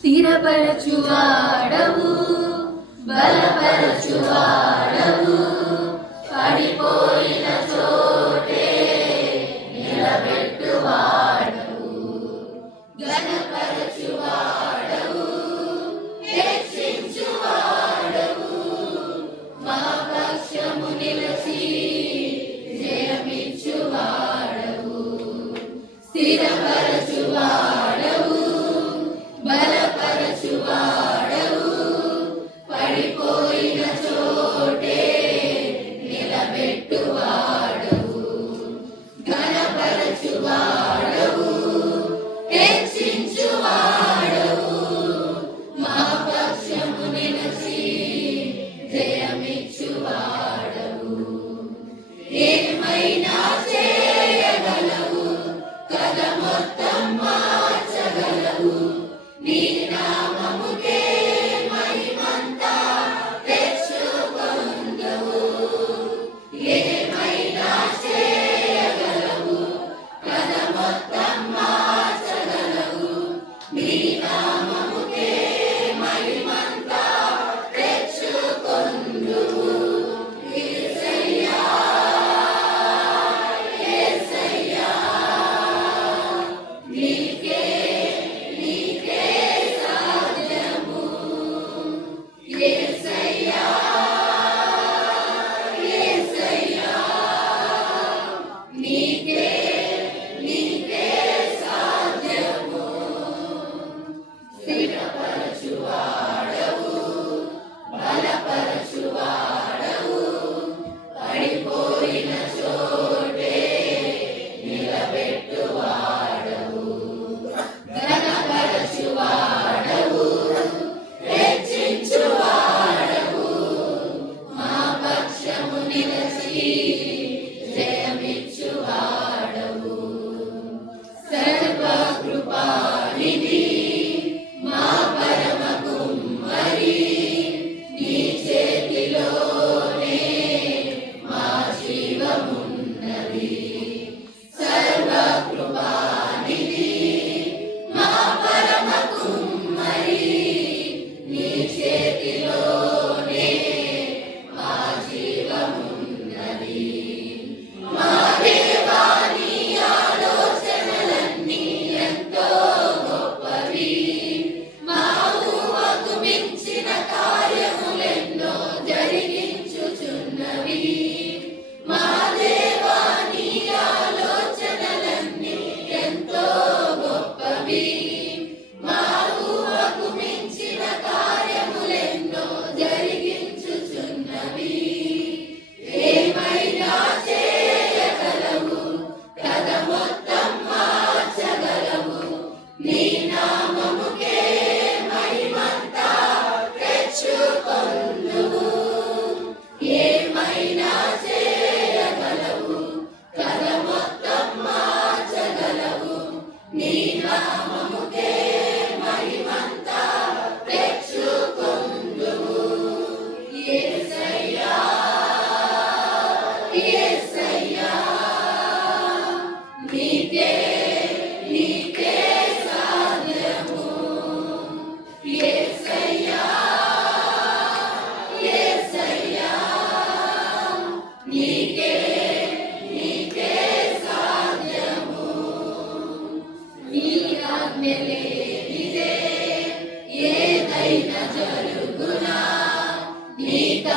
స్థిరపరచువాడవు బలపరచువాడవు పడిపోయి them, let them mine. You.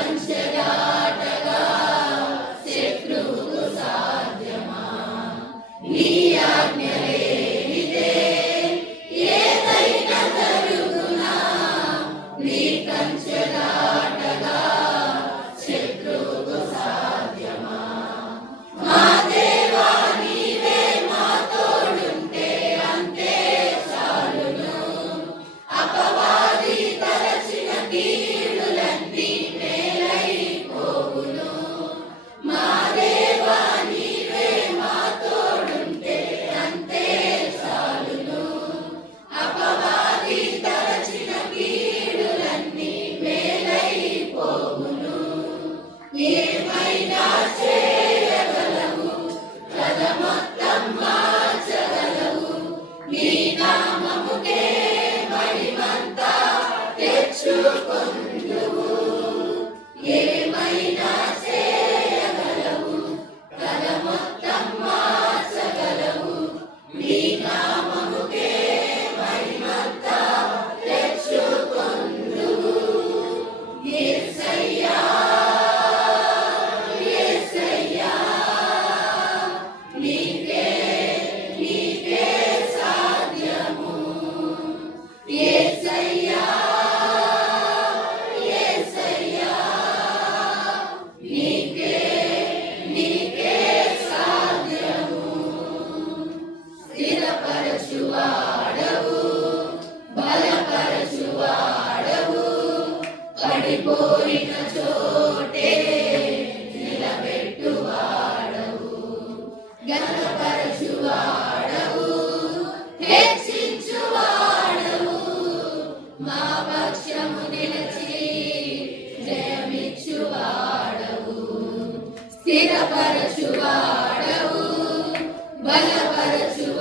Sen şeker Good స్థిరపరచువాడవు బలపరచువాడవు